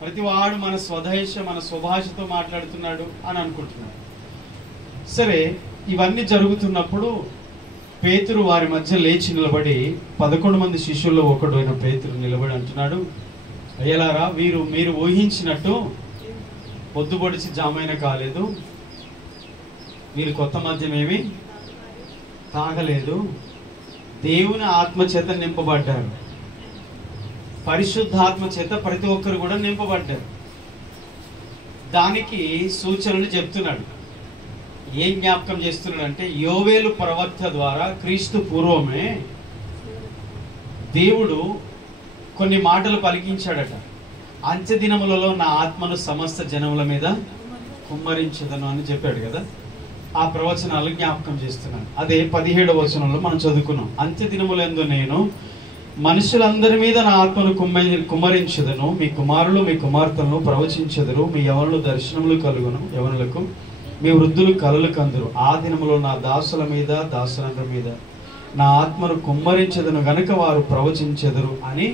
ప్రతి వాడు మన స్వదేశ మన స్వభాషతో మాట్లాడుతున్నాడు అని అనుకుంటున్నాడు. సరే, ఇవన్నీ జరుగుతున్నప్పుడు పేతురు వారి మధ్య లేచి నిలబడి 11 మంది శిష్యుల్లో ఒకడు అయిన పేతురు నిలబడి అంటున్నాడు, అయ్యలారా, మీరు ఊహించినట్టు పొద్దుపొడిచి జామైన కాలేదు, మీరు కొత్త మద్యం ఏమి తాగలేదు, దేవుని ఆత్మ చేత నింపబడ్డారు, పరిశుద్ధాత్మ చేత ప్రతి ఒక్కరు కూడా నింపబడ్డారు. దానికి సూచనలు చెప్తున్నాడు. ఏం జ్ఞాపకం చేస్తున్నాడు అంటే, యోవేలు ప్రవక్త ద్వారా క్రీస్తు పూర్వమే దేవుడు కొన్ని మాటలు పలికించాడట. అంత్య దినములలో నా ఆత్మను సమస్త జనముల మీద కుమ్మరించదను అని చెప్పాడు కదా. ఆ ప్రవచనాలు జ్ఞాపకం చేస్తున్నాను. అదే 17వ వచనంలో మనం చదువుకున్నాం. అంత్య దినములందు నేను మనుషులందరి మీద నా ఆత్మను కుమ్మరించదను, మీ కుమారులు మీ కుమార్తెలను ప్రవచించెదరు, మీ యవనులు దర్శనములు కలుగును, యవనులకు మీ వృద్ధులు కలలు కందురు. ఆ దినములో నా దాసుల మీద దాసులందరి మీద నా ఆత్మను కుమ్మరించదను గనుక వారు ప్రవచించెదరు అని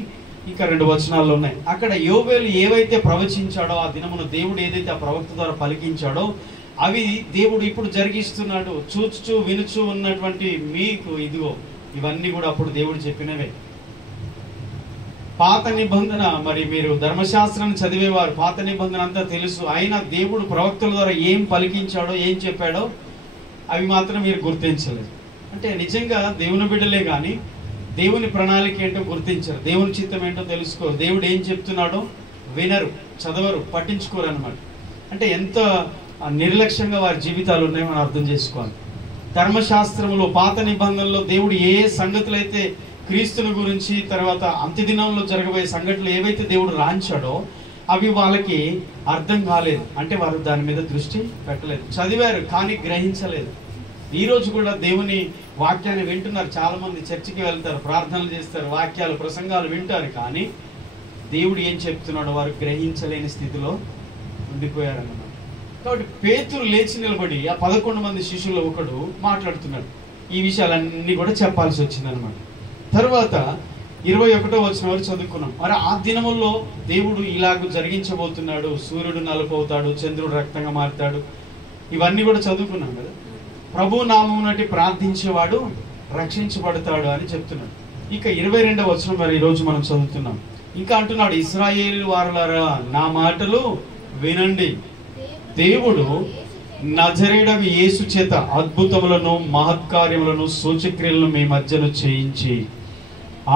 ఇంకా 2 వచనాల్లో ఉన్నాయి. అక్కడ యోవేలు ఏవైతే ప్రవచించాడో, ఆ దినమును దేవుడు ఏదైతే ఆ ప్రవక్త ద్వారా పలికించాడో అవి దేవుడు ఇప్పుడు జరిగిస్తున్నాడు. చూచు వినుచు ఉన్నటువంటి మీకు ఇదిగో ఇవన్నీ కూడా అప్పుడు దేవుడు చెప్పినవే. పాత నిబంధన, మరి మీరు ధర్మశాస్త్రాన్ని చదివేవారు, పాత నిబంధన అంతా తెలుసు. అయినా దేవుడు ప్రవక్తల ద్వారా ఏం పలికించాడో ఏం చెప్పాడో అవి మాత్రం మీరు గుర్తించలేదు. అంటే నిజంగా దేవుని బిడ్డలే కానీ దేవుని ప్రణాళిక ఏంటో గుర్తించరు, దేవుని చిత్తం ఏంటో తెలుసుకోరు, దేవుడు ఏం చెప్తున్నాడో వినరు, చదవరు, పట్టించుకోరు అనమాట. అంటే ఎంత నిర్లక్ష్యంగా వారి జీవితాలు ఉన్నాయో మనం అర్థం చేసుకోవాలి. ధర్మశాస్త్రంలో పాత నిబంధనలో దేవుడు ఏ సంగతులు అయితే క్రీస్తుని గురించి, తర్వాత అంత్యదినంలో జరగబోయే సంఘటనలు ఏవైతే దేవుడు రాంచాడో అవి వాళ్ళకి అర్థం కాలేదు. అంటే వారు దాని మీద దృష్టి పెట్టలేదు, చదివారు కానీ గ్రహించలేదు. ఈరోజు కూడా దేవుని వాక్యాన్ని వింటున్నారు. చాలా మంది చర్చికి వెళ్తారు, ప్రార్థనలు చేస్తారు, వాక్యాలు ప్రసంగాలు వింటారు, కానీ దేవుడు ఏం చెప్తున్నాడో వారు గ్రహించలేని స్థితిలో ఉండిపోయారన్నమాట. కాబట్టి పేతురు లేచి నిలబడి ఆ 11 మంది శిష్యుల్లో ఒకడు మాట్లాడుతున్నాడు. ఈ విషయాలన్నీ కూడా చెప్పాల్సి వచ్చిందనమాట. తర్వాత 21వ వచనం వరకు చదువుకున్నాం. మరి ఆ దినముల్లో దేవుడు ఇలాగ జరిగించబోతున్నాడు, సూర్యుడు నలుపవుతాడు, చంద్రుడు రక్తంగా మారుతాడు, ఇవన్నీ కూడా చదువుకున్నాం కదా. ప్రభు నామం నటి ప్రార్థించేవాడు రక్షించబడతాడు అని చెప్తున్నాడు. ఇక 22వ వచనం మరి ఈరోజు మనం చదువుతున్నాం. ఇంకా అంటున్నాడు, ఇశ్రాయేలు వారులారా నా మాటలు వినండి, దేవుడు నజరేయుడగు యేసు చేత అద్భుతములను మహత్కార్యములను సూచక్రియలను మీ మధ్యను చేయించి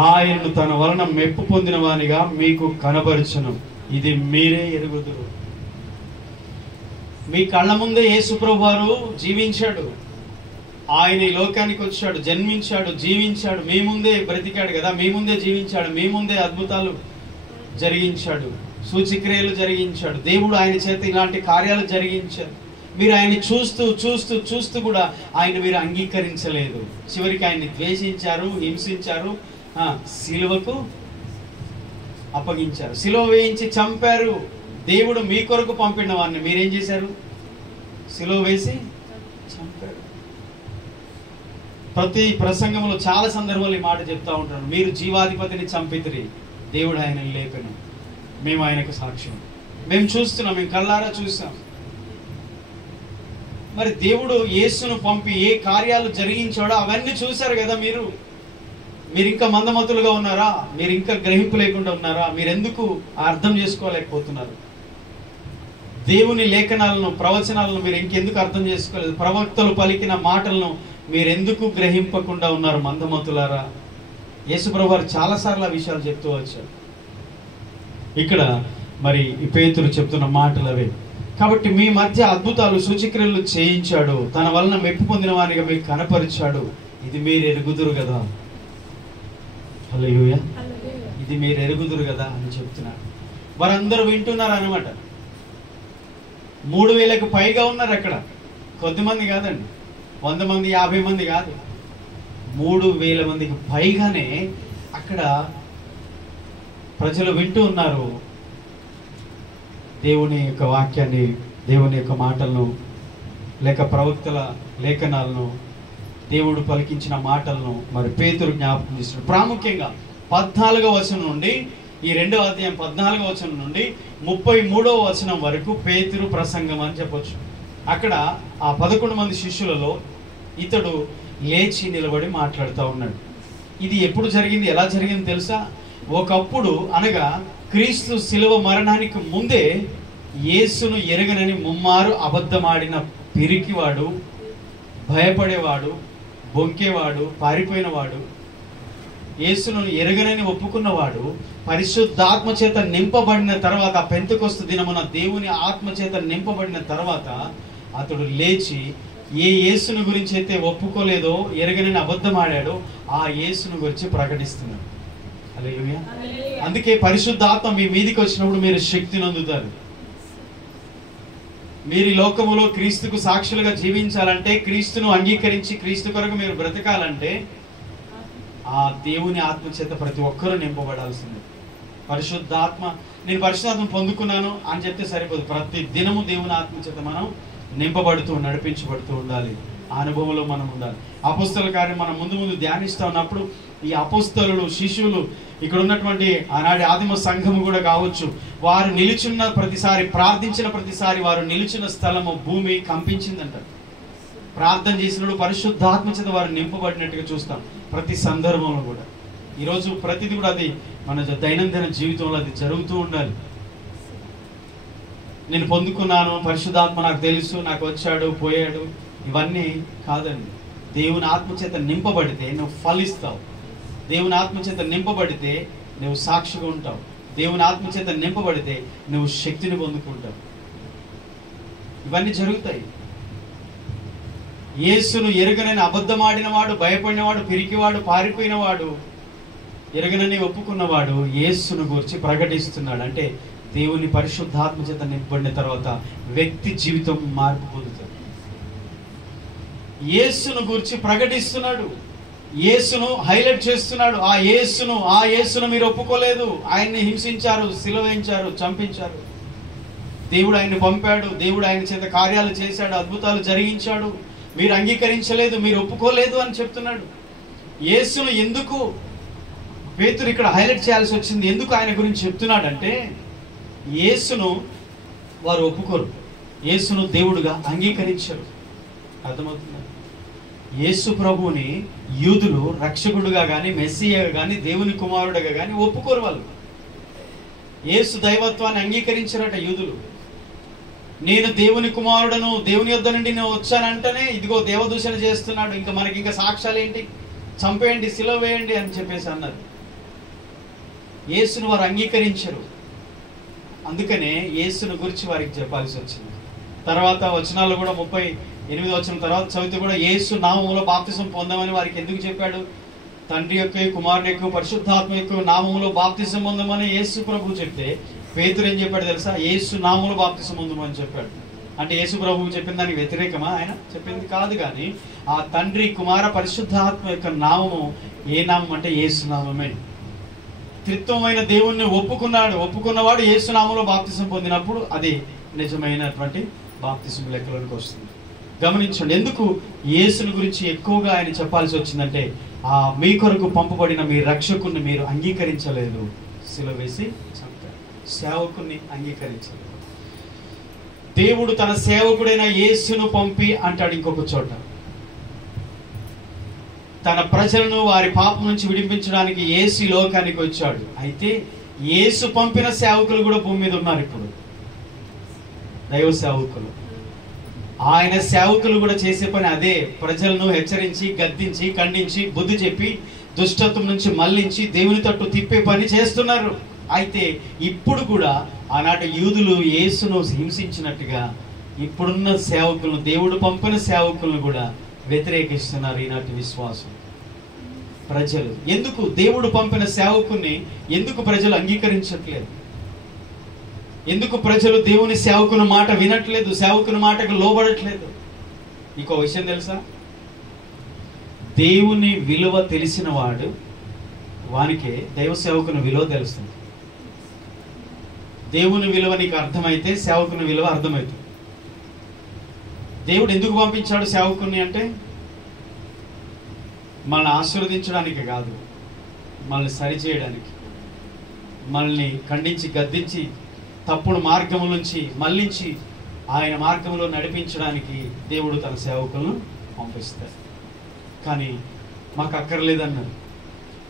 ఆయనను తన వలన మెప్పు పొందిన వానిగా మీకు కనబరచును, ఇది మీరే ఎరుగుదురు. మీ కళ్ళ ముందే యేసు ప్రభువు వారు జీవించాడు. ఆయన ఈ లోకానికి వచ్చాడు, జన్మించాడు, జీవించాడు, మీ ముందే బ్రతికాడు కదా, మీ ముందే జీవించాడు, మీ ముందే అద్భుతాలు జరిగించాడు, సూచక్రియలు జరిగించాడు. దేవుడు ఆయన చేత ఇలాంటి కార్యాలు జరిగించారు. మీరు ఆయన్ని చూస్తూ చూస్తూ చూస్తూ కూడా ఆయన మీరు అంగీకరించలేదు. చివరికి ఆయన్ని ద్వేషించారు, హింసించారు, సిలువకు అప్పగించారు, సిలువ వేయించి చంపారు. దేవుడు మీ కొరకు పంపిన వారిని మీరేం చేశారు? సిలువ వేసి చంపారు. ప్రతి ప్రసంగంలో చాలా సందర్భాలు ఈ మాట చెప్తా ఉంటాను, మీరు జీవాధిపతిని చంపితిరి, దేవుడు ఆయనను లేపెను, మేము ఆయనకు సాక్ష్యం. మేము చూస్తున్నాం, మేము కళ్ళారా చూసాం. మరి దేవుడు యేసును పంపి ఏ కార్యాలు జరిగించాడో అవన్నీ చూశారు కదా. మీరు ఇంకా మందమతులుగా ఉన్నారా? మీరు ఇంకా గ్రహింపు లేకుండా ఉన్నారా? మీరు ఎందుకు అర్థం చేసుకోలేకపోతున్నారు? దేవుని లేఖనాలను, ప్రవచనాలను మీరు ఇంకెందుకు అర్థం చేసుకోలేదు? ప్రవక్తలు పలికిన మాటలను మీరెందుకు గ్రహింపకుండా ఉన్నారు మందమతులారా? యేసుప్రభువు వారు చాలాసార్లు ఆ విషయాలు చెప్తూ వచ్చారు. ఇక్కడ మరి పేతురు చెప్తున్న మాటలు అవే. కాబట్టి మీ మధ్య అద్భుతాలు సూచక్రియలు చేయించాడు, తన వలన మెప్పు పొందిన వారిగా మీకు కనపరిచాడు, ఇది మీరు ఎరుగుదురు కదా. హల్లెలూయా. ఇది మీరు ఎరుగుదురు కదా అని చెప్తున్నారు. వారందరూ వింటున్నారు అనమాట. 3000కు పైగా ఉన్నారు అక్కడ. కొద్దిమంది కాదండి, 100 మంది 50 మంది కాదు, 3000 మందికి పైగానే అక్కడ ప్రజలు వింటూ ఉన్నారు. దేవుని యొక్క వాక్యాన్ని, దేవుని యొక్క మాటలను, లేక ప్రవక్తల లేఖనాలను, దేవుడు పలికించిన మాటలను మరి పేతురు జ్ఞాపకం చేస్తున్నాడు. ప్రాముఖ్యంగా 14వ వచనం నుండి ఈ 2వ అధ్యాయం 14వ వచనం నుండి 33వ వచనం వరకు పేతురు ప్రసంగం అని చెప్పొచ్చు. అక్కడ ఆ 11 మంది శిష్యులలో ఇతడు లేచి నిలబడి మాట్లాడుతూ ఉన్నాడు. ఇది ఎప్పుడు జరిగింది, ఎలా జరిగింది తెలుసా? ఒకప్పుడు అనగా క్రీస్తు శిలువ మరణానికి ముందే యేసును ఎరగనని ముమ్మారు అబద్ధమాడిన పిరికివాడు, భయపడేవాడు, బొంకేవాడు, పారిపోయినవాడు, యేసును ఎరగనని ఒప్పుకున్నవాడు పరిశుద్ధాత్మ చేత నింపబడిన తర్వాత, పెంతెకొస్తు దినమున దేవుని ఆత్మ చేత నింపబడిన తర్వాత అతడు లేచి ఏ యేసును గురించి అయితే ఒప్పుకోలేదో, ఎరగనని అబద్ధం ఆడాడో ఆ యేసును గురించి ప్రకటిస్తున్నాడు. హల్లెలూయా. అందుకే పరిశుద్ధాత్మ మీ మీదికి వచ్చినప్పుడు మీరు శక్తిని అందుతారు. మీరు ఈ లోకములో క్రీస్తుకు సాక్షులుగా జీవించాలంటే, క్రీస్తును అంగీకరించి క్రీస్తు కొరకు మీరు బ్రతకాలంటే ఆ దేవుని ఆత్మ చేత ప్రతి ఒక్కరూ నింపబడాల్సిందే. పరిశుద్ధాత్మ, నేను పరిశుద్ధాత్మ పొందుకున్నాను అని చెప్తే సరిపోదు. ప్రతి దినము దేవుని ఆత్మ చేత మనం నింపబడుతూ నడిపించబడుతూ ఉండాలి. ఆ అనుభవంలో మనం ఉండాలి. అపోస్తల కార్యం మనం ముందు ధ్యానిస్తూ ఉన్నప్పుడు ఈ అపోస్తలులు, శిష్యులు, ఇక్కడ ఉన్నటువంటి ఆనాటి ఆదిమ సంఘము కూడా కావచ్చు, వారు నిలుచున్న ప్రతిసారి, ప్రార్థించిన ప్రతిసారి వారు నిలుచున్న స్థలము భూమి కంపించిందంట. ప్రార్థన చేసినప్పుడు పరిశుద్ధాత్మ చేత వారు నింపబడినట్టుగా చూస్తాం ప్రతి సందర్భంలో కూడా. ఈరోజు ప్రతిదీ కూడా అది మన దైనందిన జీవితంలో అది జరుగుతూ ఉండాలి. నేను పొందుకున్నాను, పరిశుద్ధాత్మ నాకు తెలుసు, నాకు వచ్చాడు పోయాడు, ఇవన్నీ కాదండి. దేవుని ఆత్మ చేత నింపబడితే నువ్వు ఫలిస్తావు. దేవుని ఆత్మ చేత నింపబడితే నువ్వు సాక్షిగా ఉంటావు. దేవుని ఆత్మ చేత నింపబడితే నువ్వు శక్తిని పొందుకుంటావు. ఇవన్నీ జరుగుతాయి. యేసును ఎరగనని అబద్ధమాడినవాడు, భయపడినవాడు, పిరికివాడు, పారిపోయినవాడు, ఎరగనని ఒప్పుకున్నవాడు యేసును గురించి ప్రకటిస్తున్నాడు. అంటే దేవుని పరిశుద్ధాత్మ చేత నింపబడిన తర్వాత వ్యక్తి జీవితం మార్పు పొందుతాడు. యేసును గురించి ప్రకటిస్తున్నాడు, యేసును హైలైట్ చేస్తున్నాడు. ఆ యేసును మీరు ఒప్పుకోలేదు, ఆయన్ని హింసించారు, సిలువేయించారు, చంపించారు. దేవుడు ఆయన్ని పంపాడు, దేవుడు ఆయన చేత కార్యాలు చేశాడు, అద్భుతాలు జరిగించాడు, మీరు అంగీకరించలేదు, మీరు ఒప్పుకోలేదు అని చెప్తున్నాడు. యేసును ఎందుకు పేతురు ఇక్కడ హైలైట్ చేయాల్సి వచ్చింది, ఎందుకు ఆయన గురించి చెప్తున్నాడంటే, యేసును వారు ఒప్పుకోరు, యేసును దేవుడుగా అంగీకరించరు. అర్థమవుతుంది? యేసు ప్రభువుని యూదులు రక్షకుడుగా కానీ, మెస్సీయగా కానీ, దేవుని కుమారుడుగా కానీ ఒప్పుకోరు. వాళ్ళు యేసు దైవత్వాన్ని అంగీకరించారట యూదులు. నేను దేవుని కుమారుడను, దేవుని యొద్ద నుండి నేను వచ్చానంటేనే ఇదిగో దేవదూషణ చేస్తున్నాడు, ఇంకా మనకి ఇంకా సాక్ష్యాలు ఏంటి, చంపేయండి, సిలువ వేయండి అని చెప్పేసి అన్నారు. యేసును వారు అంగీకరించరు. అందుకనే యేసును గురించి వారికి చెప్పాల్సి వచ్చింది. తర్వాత వచనాలు కూడా 38వ వచనం తర్వాత చదివితే కూడా యేసు నామములో బాప్తిసం పొందమని వారికి ఎందుకు చెప్పాడు? తండ్రి యొక్క, కుమారుని యొక్క, పరిశుద్ధాత్మ యొక్క నామములో బాప్తిసం పొందమని యేసు ప్రభు చెప్తే పేతురు ఏం చెప్పాడు తెలుసా? యేసు నామములో బాప్తిసం పొందమని చెప్పాడు. అంటే యేసు ప్రభువు చెప్పిన దానికి వ్యతిరేకమా? ఆయన చెప్పింది కాదు. కానీ ఆ తండ్రి, కుమార, పరిశుద్ధాత్మ యొక్క నామము ఏ నామం అంటే యేసు నామమే. త్రిత్వమైన దేవుణ్ణి ఒప్పుకున్నవాడు యేసు నామములో బాప్తిసం పొందినప్పుడు అది నిజమైనటువంటి బాప్తిసం లెక్కలోకి వస్తుంది. గమనించండి, ఎందుకు యేసుని గురించి ఎక్కువగా ఆయన చెప్పాల్సి వచ్చిందంటే, ఆ మీ కొరకు పంపబడిన మీ రక్షకుని మీరు అంగీకరించలేదు, సిలువ వేసి చంపారు. సేవకుని అంగీకరించలేదు. దేవుడు తన సేవకుడైన యేసును పంపి అంటాడు ఇంకొక చోట, తన ప్రజలను వారి పాపం నుంచి విడిపించడానికి యేసు లోకానికి వచ్చాడు. అయితే యేసు పంపిన సేవకులు కూడా భూమి మీద ఉన్నారు. ఇప్పుడు దైవ సేవకులు, ఆయన సేవకులు కూడా చేసే పని అదే. ప్రజలను హెచ్చరించి, గద్దించి, ఖండించి, బుద్ధి చెప్పి, దుష్టత్వం నుంచి మళ్లించి దేవుని తట్టు తిప్పే పని చేస్తున్నారు. అయితే ఇప్పుడు కూడా ఆనాటి యూదులు యేసును హింసించినట్టుగా ఇప్పుడున్న సేవకులను, దేవుడు పంపిన సేవకులను కూడా వ్యతిరేకిస్తున్నారు ఈనాటి విశ్వాసం ప్రజలు. ఎందుకు దేవుడు పంపిన సేవకుని ఎందుకు ప్రజలు అంగీకరించట్లేదు? ఎందుకు ప్రజలు దేవుని సేవకుని మాట వినట్లేదు, సేవకుని మాటకు లోబడట్లేదు? ఇంకో విషయం తెలుసా? దేవుని విలువ తెలిసిన వానికే దైవ సేవకుని విలువ తెలుస్తుంది. దేవుని విలువ నీకు అర్థమైతే సేవకుని విలువ అర్థమవుతుంది. దేవుడు ఎందుకు పంపించాడు సేవకుని అంటే, మనల్ని ఆశీర్వదించడానికి కాదు, మనల్ని సరిచేయడానికి, మనల్ని ఖండించి గద్దించి తప్పుడు మార్గము నుంచి మళ్ళించి ఆయన మార్గంలో నడిపించడానికి దేవుడు తన సేవకులను పంపిస్తారు. కానీ మాకు అక్కర్లేదన్నారు.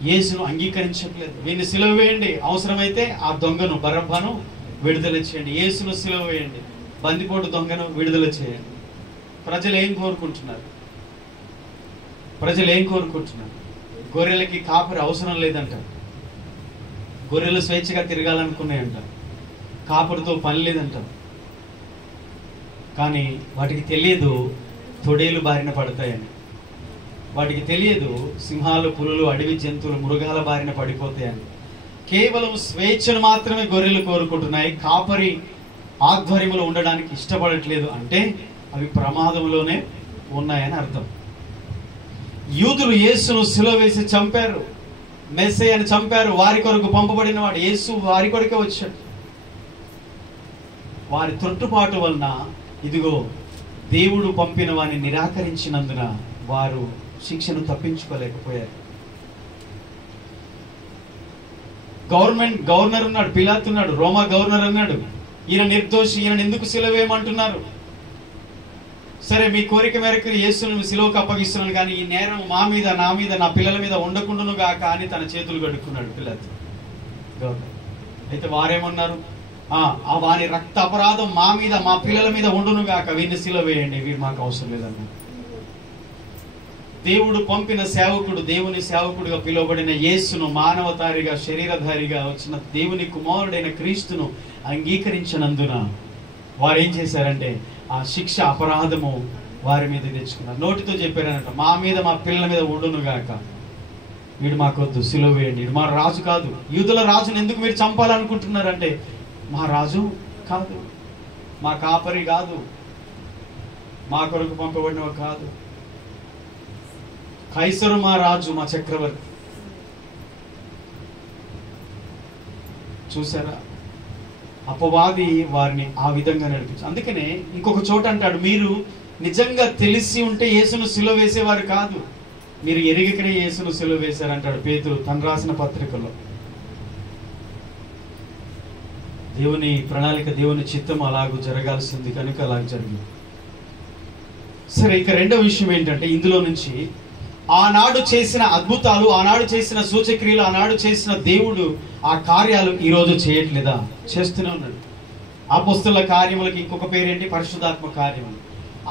యేసును అంగీకరించట్లేదు. వీడిని సిలువ వేయండి, అవసరమైతే ఆ దొంగను బరబ్బను విడుదల చేయండి, యేసును సిలువ వేయండి, బందిపోటు దొంగను విడుదల చేయండి. ప్రజలు ఏం కోరుకుంటున్నారు? గొర్రెలకి కాపరి అవసరం లేదంట. గొర్రెలు స్వేచ్ఛగా తిరగాలనుకున్నాయంట. కాపరితో పని లేదంట. కానీ వాటికి తెలియదు తొడేలు బారిన పడతాయని. వాటికి తెలియదు సింహాలు, పులులు, అడవి జంతువులు, మృగాల బారిన పడిపోతాయని. కేవలం స్వేచ్ఛను మాత్రమే గొర్రెలు కోరుకుంటున్నాయి, కాపరి ఆధ్వర్యంలో ఉండడానికి ఇష్టపడట్లేదు. అంటే అవి ప్రమాదంలోనే ఉన్నాయని అర్థం. యూదులు యేసును సిలువ వేసి చంపారు, మెస్సయ్యను చంపారు. వారి కొరకు పంపబడిన వాడు యేసు వారి కొరకే వచ్చాడు. వారి తొట్టుపాటు వలన ఇదిగో దేవుడు పంపిన వారిని నిరాకరించినందున వారు శిక్షను తప్పించుకోలేకపోయారు. గవర్నర్ ఉన్నాడు, పిలాతు ఉన్నాడు, రోమా గవర్నర్ అన్నాడు, ఈయన నిర్దోషి, ఈయన ఎందుకు సిలువేయమంటున్నారు? సరే, మీ కోరిక మేరకు యేసును సిలువకు అప్పగిస్తున్నాను, కానీ ఈ నేరం మా మీద, నా మీద, నా పిల్లల మీద ఉండకుండాను గాక అని తన చేతులు కడుక్కున్నాడు పిలాతు గవర్నర్. అయితే వారేమన్నారు? వారి రక్త అపరాధం మా మీద, మా పిల్లల మీద ఉండును గాక, వీడిని సిలువ వేయండి, వీడు మాకు అవసరం లేదన్నారు. దేవుడు పంపిన సేవకుడు, దేవుని సేవకుడుగా పిలువబడిన యేసును, మానవతారిగా శరీరధారిగా వచ్చిన దేవుని కుమారుడైన క్రీస్తును అంగీకరించినందున వారు ఏం చేశారంటే ఆ శిక్ష, అపరాధము వారి మీద తెచ్చుకున్నారు. నోటితో చెప్పారనట, మా మీద, మా పిల్లల మీద ఉండును గాక, వీడు మాకొద్దు, సిలువ వేయండి, వీడు మా రాజు కాదు. యూదుల రాజును ఎందుకు మీరు చంపాలనుకుంటున్నారంటే, మా రాజు కాదు, మా కాపరి కాదు, మా కొరకు పంపబడినవ కాదు, కైసరు మా రాజు, మా చక్రవర్తి. చూసారా, అపవాది వారిని ఆ విధంగా నడిపించు. అందుకనే ఇంకొక చోట అంటాడు, మీరు నిజంగా తెలిసి ఉంటే యేసును సిలువ వేసేవారు కాదు, మీరు ఎరిగికనే యేసును సిలువ వేశారంటాడు పేతురు తను రాసిన పత్రికలో. దేవుని ప్రణాళిక, దేవుని చిత్తం అలాగూ జరగాల్సింది కనుక అలాగ జరిగింది. సరే, ఇక రెండో విషయం ఏంటంటే, ఇందులో నుంచి ఆనాడు చేసిన అద్భుతాలు, ఆనాడు చేసిన సూచక్రియలు, ఆనాడు చేసిన దేవుడు ఆ కార్యాలు ఈరోజు చేయట్లేదా? చేస్తూనే ఉన్నాడు. అపొస్తలుల కార్యములకి ఇంకొక పేరేంటి? పరిశుద్ధాత్మ కార్యములు.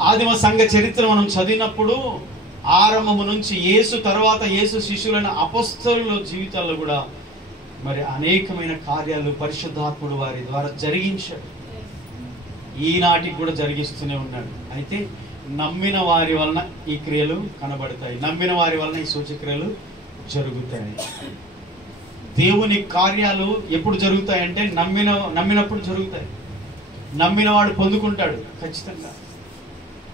ఆదిమ సంఘ చరిత్ర మనం చదివినప్పుడు ఆరంభము నుంచి యేసు తర్వాత యేసు శిష్యులైన అపొస్తలుల జీవితాల్లో కూడా మరి అనేకమైన కార్యాలు పరిశుద్ధాత్ముడు వారి ద్వారా జరిగించాడు. ఈనాటికి కూడా జరిగిస్తూనే ఉన్నాడు. అయితే నమ్మిన వారి వలన ఈ క్రియలు కనబడతాయి, నమ్మిన వారి వలన ఈ సూచక్రియలు జరుగుతాయి. దేవుని కార్యాలు ఎప్పుడు జరుగుతాయంటే నమ్మినప్పుడు జరుగుతాయి. నమ్మిన వాడు పొందుకుంటాడు ఖచ్చితంగా.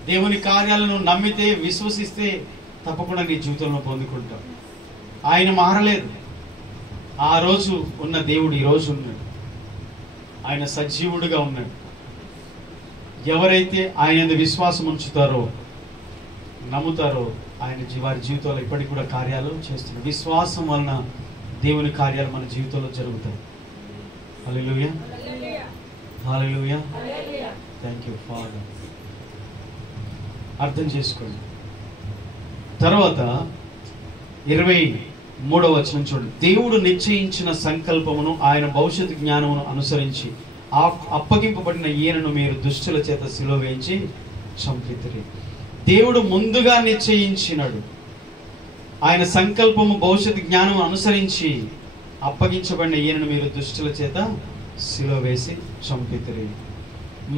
దేవుని కార్యాలను నమ్మితే, విశ్వసిస్తే తప్పకుండా నీ జీవితంలో పొందుకుంటావు. ఆయన మారలేదు. ఆ రోజు ఉన్న దేవుడు ఈ రోజు ఉన్నాడు. ఆయన సజీవుడుగా ఉన్నాడు. ఎవరైతే ఆయన విశ్వాసం ఉంచుతారో, నమ్ముతారో, ఆయన వారి జీవితంలో ఇప్పటికి కూడా కార్యాలు చేస్తున్నారు. విశ్వాసం వలన దేవుని కార్యాలు మన జీవితంలో జరుగుతాయి. హల్లెలూయా, హల్లెలూయా, థ్యాంక్ యూ ఫాదర్. అర్థం చేసుకోండి. తర్వాత 23వ వచనం చూడండి. దేవుడు నిశ్చయించిన సంకల్పమును, ఆయన భవిష్యత్తు జ్ఞానమును అనుసరించి అప్పగింపబడిన ఈయనను మీరు దుష్టుల చేత సిలువ వేయించి చంపితిరి. దేవుడు ముందుగా నిశ్చయించినాడు. ఆయన సంకల్పము, భవిష్యత్తు జ్ఞానం అనుసరించి అప్పగించబడిన ఈయనను మీరు దుష్టుల చేత సిలువ వేసి చంపితిరి.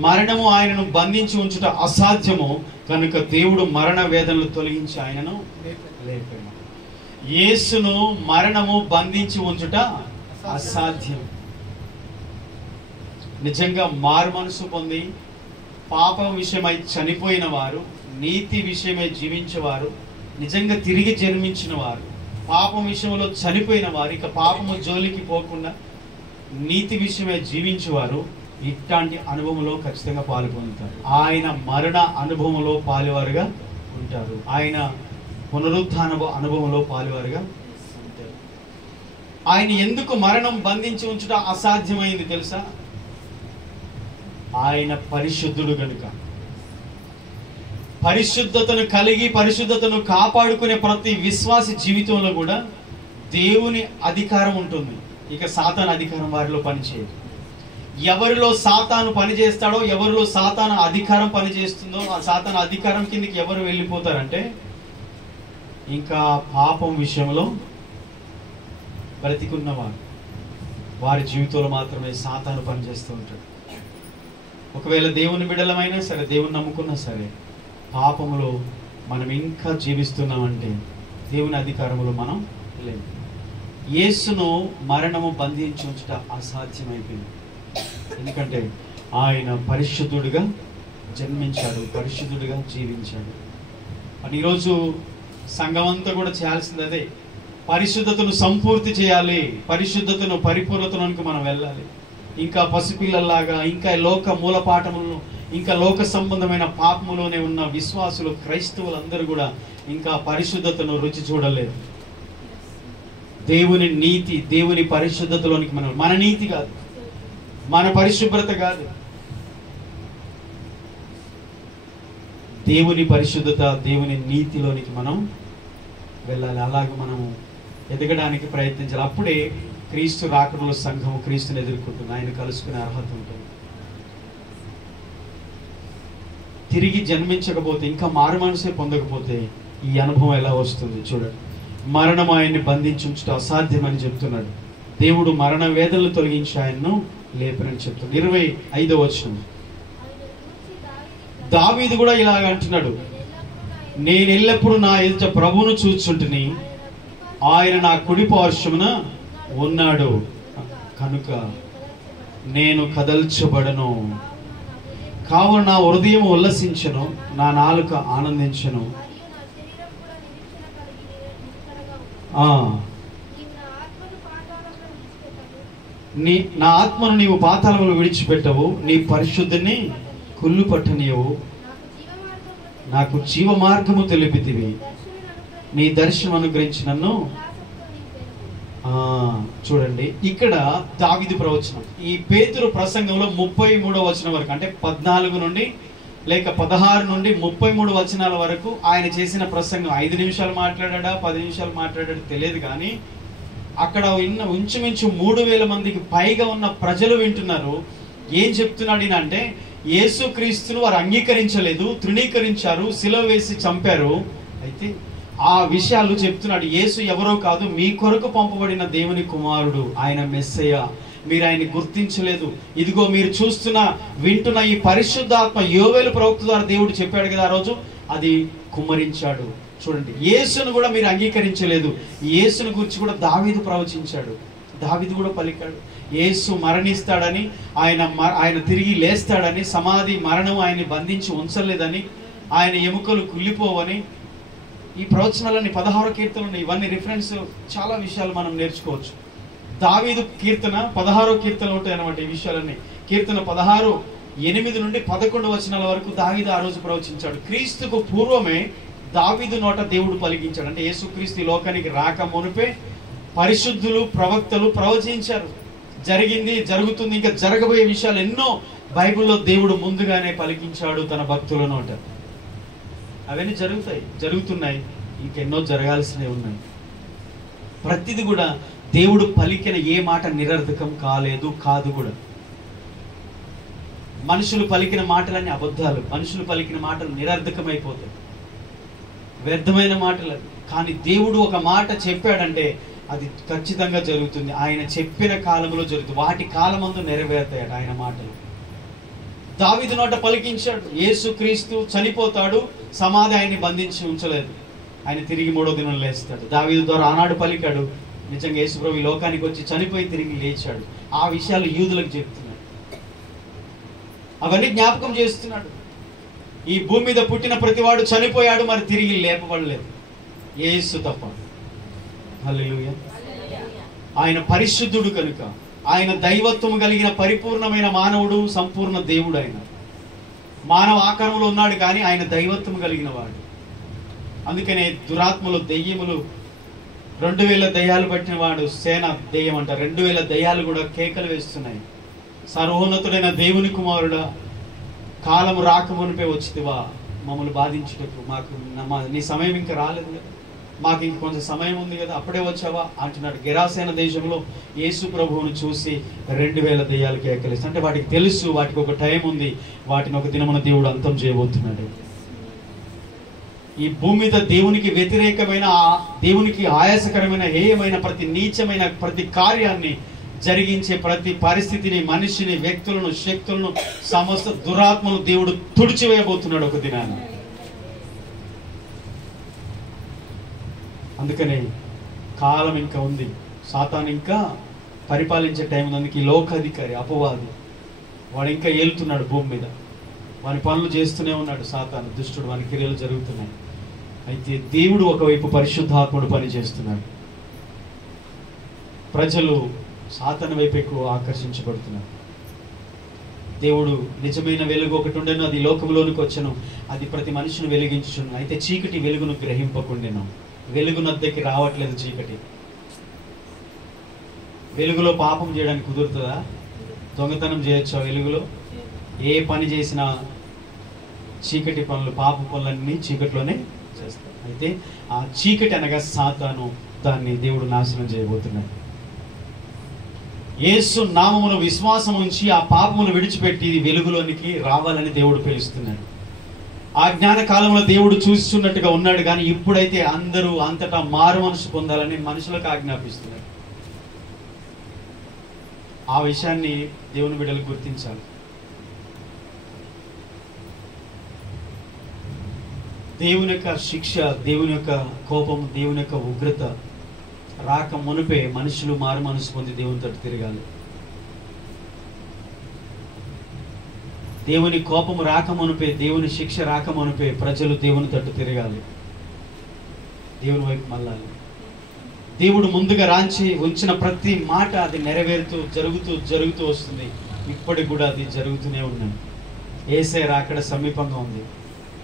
మరణము ఆయనను బంధించి ఉంచుట అసాధ్యము కనుక దేవుడు మరణ వేదనలు తొలగించి ఆయనను లేపాడు. యేసును మరణము బంధించి ఉంచుట అసాధ్యం. నిజంగా మారు మనసు పొంది పాపం విషయమై చనిపోయిన వారు, నీతి విషయమై జీవించేవారు, నిజంగా తిరిగి జన్మించిన వారు, పాపం విషయంలో చనిపోయిన వారు, ఇక పాపము జోలికి పోకుండా నీతి విషయమై జీవించేవారు ఇట్లాంటి అనుభవంలో ఖచ్చితంగా పాలు పొందుతారు. ఆయన మరణ అనుభవంలో పాలువారుగా ఉంటారు. ఆయన పునరుత్థాన అనుభవంలో పాలువారుగా ఉంటారు. ఆయన ఎందుకు మరణం బంధించి ఉంచుట అసాధ్యమైంది తెలుసా? ఆయన పరిశుద్ధుడు గనుక. పరిశుద్ధతను కలిగి పరిశుద్ధతను కాపాడుకునే ప్రతి విశ్వాసి జీవితంలో కూడా దేవుని అధికారం ఉంటుంది. ఇక సాతాను అధికారం వారిలో పనిచేయదు. ఎవరిలో సాతాను పనిచేస్తాడో, ఎవరిలో సాతాను అధికారం పనిచేస్తుందో, ఆ సాతాను అధికారం కిందకి ఎవరు వెళ్ళిపోతారంటే ఇంకా పాపం విషయంలో బ్రతికున్నవారు, వారి జీవితంలో మాత్రమే సాతాను పనిచేస్తూ ఉంటాడు. ఒకవేళ దేవుని బిడ్డలమైనా సరే, దేవుని నమ్ముకున్నా సరే, పాపములో మనం ఇంకా జీవిస్తున్నామంటే దేవుని అధికారంలో మనం లేము. యేసును మరణము బంధించి ఉంచుట అసాధ్యమైపోయింది. ఎందుకంటే ఆయన పరిశుద్ధుడిగా జన్మించాడు, పరిశుద్ధుడిగా జీవించాడు. అని ఈరోజు సంఘం అంతా కూడా చేయాల్సింది అదే. పరిశుద్ధతను సంపూర్తి చేయాలి, పరిశుద్ధతను పరిపూర్ణతలోనికి మనం వెళ్ళాలి. ఇంకా పసిపిల్లల్లాగా ఇంకా లోక మూలపాఠములను, ఇంకా లోక సంబంధమైన పాపములోనే ఉన్న విశ్వాసులు, క్రైస్తవులందరూ కూడా ఇంకా పరిశుద్ధతను రుచి చూడలేదు. దేవుని నీతి, దేవుని పరిశుద్ధతలోనికి మనం, మన నీతి కాదు, మన పరిశుభ్రత కాదు, దేవుని పరిశుద్ధత, దేవుని నీతిలోనికి మనం వెళ్ళాలి. అలాగే మనం ఎదగడానికి ప్రయత్నించాలి. అప్పుడే క్రీస్తు రాకడలో సంఘము క్రీస్తుని ఎదుర్కొంటుంది, ఆయన కలుసుకునే అర్హత ఉంటుంది. తిరిగి జన్మించకపోతే, ఇంకా మారు మనసే పొందకపోతే ఈ అనుభవం ఎలా వస్తుంది చూడండి. మరణం ఆయన్ని బంధించి ఉంచుట అసాధ్యమని చెప్తున్నాడు. దేవుడు మరణ వేదనలు తొలగించి ఆయన్ను లేపనని చెప్తున్నాడు. 25వ వచనం దావీదు కూడా ఇలాగ అంటున్నాడు, నేను ఎల్లప్పుడూ నా ఎదుట ప్రభువును చూచుంటుని, ఆయన నా కుడి పార్శ్వమున ఉన్నాడు కనుక నేను కదల్చబడను. కావున నా హృదయం ఉల్లసించను, నా నాలుక ఆనందించను. నా ఆత్మను నీవు పాతాళములో విడిచిపెట్టవు, నీ పరిశుద్ధిని కుళ్ళు పట్టనీయవు. నాకు జీవ మార్గము తెలిపితివి, నీ దర్శనం అనుగ్రహించి నన్ను. చూడండి, ఇక్కడ దావీదు ప్రవచనం ఈ పేతురు ప్రసంగంలో 33వ వచనం వరకు, అంటే 14 నుండి లేక 16 నుండి 33 వచనాల వరకు ఆయన చేసిన ప్రసంగం 5 నిమిషాలు మాట్లాడా 10 నిమిషాలు మాట్లాడాడు తెలియదు. కానీ అక్కడ ఇంచుమించు 3000 మందికి పైగా ఉన్న ప్రజలు వింటున్నారు. ఏం చెప్తున్నాడు అంటే, యేసుక్రీస్తును వారు అంగీకరించలేదు, తృణీకరించారు, సిలువ వేసి చంపారు. అయితే ఆ విషయాలు చెప్తున్నాడు. యేసు ఎవరో కాదు, మీ కొరకు పంపబడిన దేవుని కుమారుడు, ఆయన మెస్సయ్య. మీరు ఆయన్ని గుర్తించలేదు. ఇదిగో మీరు చూస్తున్న వింటున్న ఈ పరిశుద్ధాత్మ యోవేలు ప్రవక్త ద్వారా దేవుడు చెప్పాడు కదా ఆ రోజు, అది కుమ్మరించాడు. చూడండి, యేసును కూడా మీరు అంగీకరించలేదు. యేసును గురించి కూడా దావీదు ప్రవచించాడు, దావీదు కూడా పలికాడు. యేసు మరణిస్తాడని, ఆయన తిరిగి లేస్తాడని, సమాధి మరణం ఆయన్ని బంధించి ఉంచలేదని, ఆయన ఎముకలు కుళ్ళిపోవని. ఈ ప్రవచనాలన్నీ 16వ కీర్తనలు, ఇవన్నీ రిఫరెన్స్, చాలా విషయాలు మనం నేర్చుకోవచ్చు. దావీదు కీర్తన 16వ కీర్తనలు ఉంటాయి అన్నమాట ఈ విషయాలన్నీ. కీర్తన 16 8 నుండి 11 వచనాల వరకు దావీదు ఆ రోజు ప్రవచించాడు. క్రీస్తుకు పూర్వమే దావీదు నోట దేవుడు పలికించాడు. అంటే యేసుక్రీస్తు లోకానికి రాక మునిపే పరిశుద్ధులు, ప్రవక్తలు ప్రవచించారు. జరిగింది, జరుగుతుంది, ఇంకా జరగబోయే విషయాలు ఎన్నో బైబిల్లో దేవుడు ముందుగానే పలికించాడు తన భక్తుల నోట. అవన్నీ జరుగుతున్నాయి, ఇంకెన్నో జరగాల్సినవి ఉన్నాయి. ప్రతిది కూడా దేవుడు పలికిన ఏ మాట నిరర్థకం కాదు కూడా. మనుషులు పలికిన మాటలన్నీ అబద్ధాలు, మనుషులు పలికిన మాటలు నిరర్థకమైపోతాయి, వ్యర్థమైన మాటలు. కానీ దేవుడు ఒక మాట చెప్పాడంటే అది ఖచ్చితంగా జరుగుతుంది. ఆయన చెప్పిన కాలంలో జరుగుతుంది, వాటి కాలమందు నెరవేరుతాయట ఆయన మాటలు. దావీదు నోట పలికించాడు, యేసుక్రీస్తు చనిపోతాడు, సమాధి ఆయన్ని బంధించి ఉంచలేదు, ఆయన తిరిగి 3వ దినం లేస్తాడు. దావీదు ద్వారా ఆనాడు పలికాడు. నిజంగా యేసుప్రభు ఈ లోకానికి వచ్చి చనిపోయి తిరిగి లేచాడు. ఆ విషయాలు యూదులకు చెప్తున్నాడు, అవన్నీ జ్ఞాపకం చేస్తున్నాడు. ఈ భూమి మీద పుట్టిన ప్రతివాడు చనిపోయాడు, మరి తిరిగి లేపబడలేదు, యేసు తప్ప. హల్లెలూయా. ఆయన పరిశుద్ధుడు కనుక, ఆయన దైవత్వం కలిగిన పరిపూర్ణమైన మానవుడు, సంపూర్ణ దేవుడు. ఆయన మానవ ఆకారంలో ఉన్నాడు, కానీ ఆయన దైవత్వం కలిగిన వాడు. అందుకనే దురాత్మలు, దెయ్యములు 2000 దయ్యాలు పట్టిన వాడు సేన దెయ్యం అంట. 2000 దయ్యాలు కూడా కేకలు వేస్తున్నాయి, సర్వోన్నతుడైన దేవుని కుమారుడా, కాలము రాకమునిపే వచ్చితివా మమ్మల్ని బాధించుటకు, నీ సమయం ఇంకా రాలేదు కదా, మాకు ఇంక కొంచెం సమయం ఉంది కదా, అప్పుడే వచ్చావా అంటున్నాడు. గెరాసేన దేశంలో యేసు ప్రభువును చూసి 2000 దెయ్యాలు కేకలేసి, అంటే వాటికి తెలుసు వాటికి ఒక టైం ఉంది, వాటిని ఒక దినమున దేవుడు అంతం చేయబోతున్నాడు. ఈ భూమి మీద దేవునికి వ్యతిరేకమైన, దేవునికి ఆయాసకరమైన, హేయమైన, ప్రతి నీచమైన ప్రతి కార్యాన్ని జరిగించే ప్రతి పరిస్థితిని, మనిషిని, వ్యక్తులను, శక్తులను, సమస్త దురాత్మను దేవుడు తుడిచివేయబోతున్నాడు ఒక దినాన్ని. అందుకనే కాలం ఇంకా ఉంది, సాతాను ఇంకా పరిపాలించే టైం ఉంది. అందుకే ఈ లోకాధికారి అపవాది వాడు ఇంకా ఏలుతున్నాడు భూమి మీద, వాని పనులు చేస్తూనే ఉన్నాడు సాతాను, దుష్టుడు, వాని క్రియలు జరుగుతున్నాయి. అయితే దేవుడు ఒకవైపు పరిశుద్ధాత్ముడు పని చేస్తున్నాడు. ప్రజలు సాతాను వైపు ఎక్కువ ఆకర్షించబడుతున్నారు. దేవుడు నిజమైన వెలుగు ఒకటి ఉండెను, అది లోకంలోనికి వచ్చెను, అది ప్రతి మనిషిని వెలిగించును. అయితే చీకటి వెలుగును గ్రహింపకుండెను. వెలుగునద్దకి రావట్లేదు చీకటి. వెలుగులో పాపం చేయడానికి కుదురుతుందా? దొంగతనం చేయొచ్చా వెలుగులో? ఏ పని చేసినా చీకటి పనులు, పాప పనులన్నీ చీకటిలోనే చేస్తారు. అయితే ఆ చీకటి అనగా సాతాను, దాన్ని దేవుడు నాశనం చేయబోతున్నాడు. యేసు నామమును విశ్వాసం ఉంచి ఆ పాపమును విడిచిపెట్టి వెలుగులోనికి రావాలని దేవుడు పిలుస్తున్నాడు. ఆ జ్ఞాన కాలంలో దేవుడు చూస్తున్నట్టుగా ఉన్నాడు, కానీ ఇప్పుడైతే అందరూ అంతటా మారు మనసు పొందాలని మనుషులకు ఆజ్ఞాపిస్తున్నాడు. ఆ విషయాన్ని దేవుని బిడ్డలు గుర్తించాలి. దేవుని యొక్క శిక్ష, దేవుని యొక్క కోపం, దేవుని యొక్క ఉగ్రత రాక మునిపే మనుషులు మారు మనసు పొంది దేవుని తట్టు తిరగాలి. దేవుని కోపము రాక మునిపే, దేవుని శిక్ష రాక మునిపే ప్రజలు దేవుని తట్టు తిరగాలి, దేవుని వైపు మళ్ళాలి. దేవుడు ముందుగా రాంచి ఉంచిన ప్రతి మాట అది నెరవేరుతూ జరుగుతూ వస్తుంది. ఇప్పటికి కూడా అది జరుగుతూనే ఉన్నాయి. యేసయ్య రాకడ సమీపంగా ఉంది.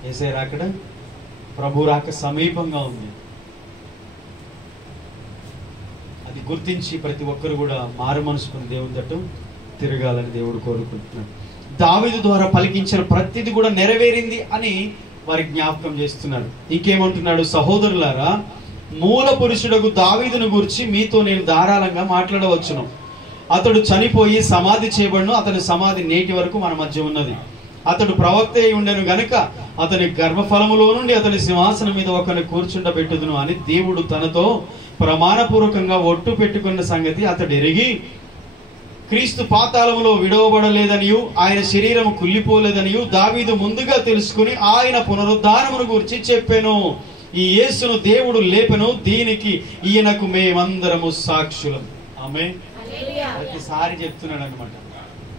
యేసయ్య రాకడ, ప్రభు రాక సమీపంగా ఉంది. అది గుర్తించి ప్రతి ఒక్కరు కూడా మారు మనసుకుని దేవుని తట్టు తిరగాలని దేవుడు కోరుకుంటున్నాడు. దావీదు ద్వారా పలికించిన ప్రతిది కూడా నెరవేరింది అని వారి జ్ఞాపకం చేస్తున్నాడు. ఇంకేమంటున్నాడు? సహోదరులారా, మూల పురుషుడకు దావీదును గురించి మీతో నేను ధారాళంగా మాట్లాడవచ్చును. అతడు చనిపోయి సమాధి చేయబడును, అతని సమాధి నేటి వరకు మన మధ్య ఉన్నది. అతడు ప్రవక్త అయి ఉండెను గనుక అతని గర్భఫలములో నుండి అతని సింహాసనం మీద ఒకరిని కూర్చుండబెట్టుదును అని దేవుడు తనతో ప్రమాణపూర్వకంగా ఒట్టు పెట్టుకున్న సంగతి అతడు ఎరిగి, క్రీస్తు పాతాళములో విడవబడలేదనియు ఆయన శరీరము కుళ్ళిపోలేదనియు దావీదు ముందుగా తెలుసుకుని ఆయన పునరుద్ధానమును గురించి చెప్పెను. ఈ యేసును దేవుడు లేపెను, దీనికి ఈయనకు మేమందరము సాక్షులం. ఆమేన్. ప్రతిసారి చెప్తున్నాడు అనమాట,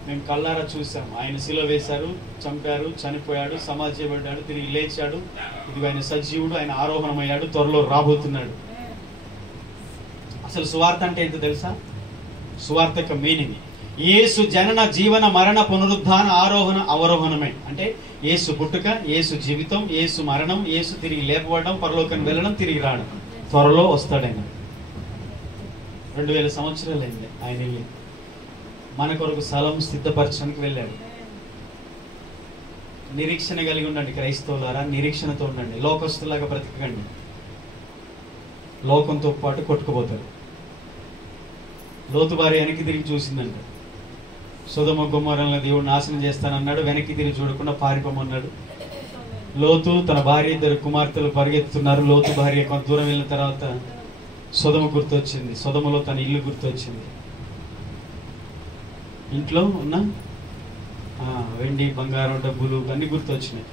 మేము కళ్ళారా చూసాం, ఆయన శిలువ వేశారు, చంపారు, చనిపోయాడు, సమాధి చేయబడ్డాడు, తిరిగి లేచాడు, ఇది ఆయన సజీవుడు, ఆయన ఆరోహణమయ్యాడు, త్వరలో రాబోతున్నాడు. అసలు సువార్త అంటే ఏంటో తెలుసా? సువార్త యొక్క మీనింగ్ యేసు జనన, జీవన, మరణ, పునరుద్ధాన, ఆరోహణ, అవరోహణమే. అంటే యేసు పుట్టుక, యేసు జీవితం, యేసు మరణం, యేసు తిరిగి లేపబడడం, పరలోకానికి వెళ్ళడం, తిరిగి రావడం, త్వరలో వస్తాడు ఆయన. 2000 సంవత్సరాలు అయింది ఆయన వెళ్ళి మన కొరకు స్థలం సిద్ధపరచడానికి వెళ్ళాడు. నిరీక్షణ కలిగి ఉండండి క్రైస్తవులారా, నిరీక్షణతో ఉండండి. లోకస్తులాగా బ్రతకకండి, లోకంతో పాటు కొట్టుకుపోతారు. లోతు భార్య వెనక్కి తిరిగి చూసిందంట. సొదొమ గొమొర్రాలను దేవుడు నాశనం చేస్తానన్నాడు, వెనక్కి తిరిగి చూడకుండా పారిపోమన్నాడు. లోతు తన భార్య, 2 కుమార్తెలు పరిగెత్తుతున్నారు. లోతు భార్య కొంత దూరం వెళ్ళిన తర్వాత సొదొమ గుర్తొచ్చింది, సొదొమలో తన ఇల్లు గుర్తొచ్చింది. ఇంట్లో ఉన్న వెండి, బంగారం, డబ్బులు అన్ని గుర్తొచ్చినాయి.